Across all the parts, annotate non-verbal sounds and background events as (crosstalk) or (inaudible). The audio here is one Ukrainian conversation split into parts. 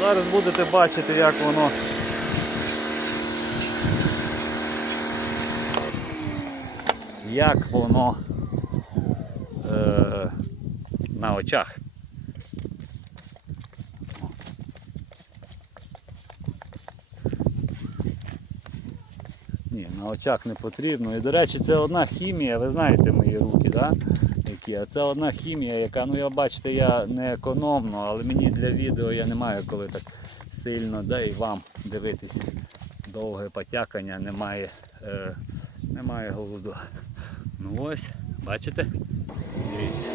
Зараз будете бачити, як воно. Як воно е, на очах. Ні, на очах не потрібно. І, до речі, це одна хімія, ви знаєте мої руки, да? Які? А це одна хімія, яка, ну я бачите, я не економно, але мені для відео я не маю коли так сильно, да, і вам дивитись довге потякання, немає, е, немає глузду. Ну ось, бачите? Дивіться.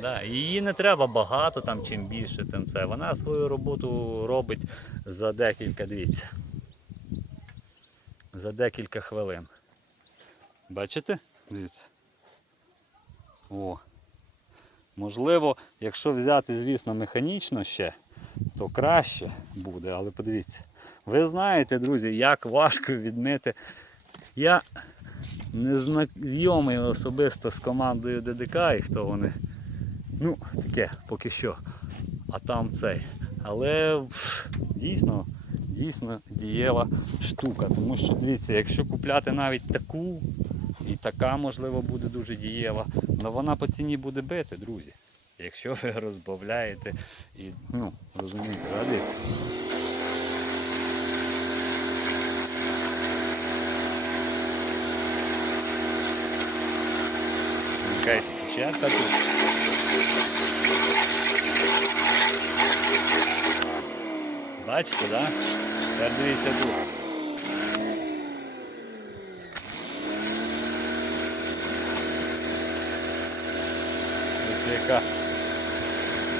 Да, її не треба багато, там чим більше, тим це. Вона свою роботу робить за декілька, дивіться. За декілька хвилин. Бачите? Дивіться. О. Можливо, якщо взяти, звісно, механічно ще, то краще буде, але подивіться. Ви знаєте, друзі, як важко відмити. Я не знайомий особисто з командою ДДК і хто вони. Ну, таке, поки що. А там цей. Але дійсно, дійсно дієва штука. Тому що дивіться, якщо купляти навіть таку, і така, можливо, буде дуже дієва, але вона по ціні буде бити, друзі. Якщо ви (laughs) розбавляєте і, ну, розумієте, да, дивіться. Якась стечатка тут. Бачите, да? Тепер дивіться тут. Яка,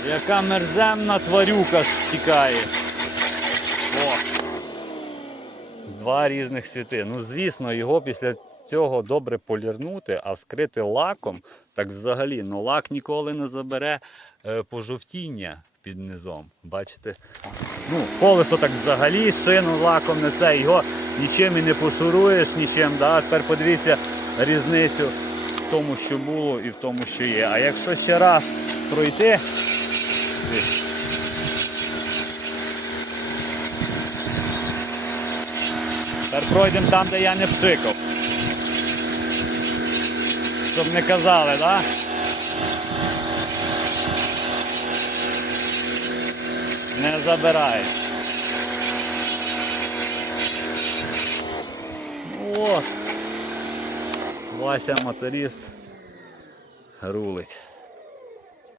яка мерземна тварюка стікає. О! Два різних світи. Ну, звісно, його після цього добре полірнути, а вскрити лаком, так взагалі, ну лак ніколи не забере е, пожовтіння під низом. Бачите? Ну, колесо так взагалі, шину лаком не це, його нічим і не пошуруєш, нічим. Да? Тепер подивіться різницю в тому, що було і в тому, що є. А якщо ще раз пройти, Тепер пройдемо там, де я не пшикав. Щоб не казали, так? Да? Не забирає. О! Вася моторист рулить.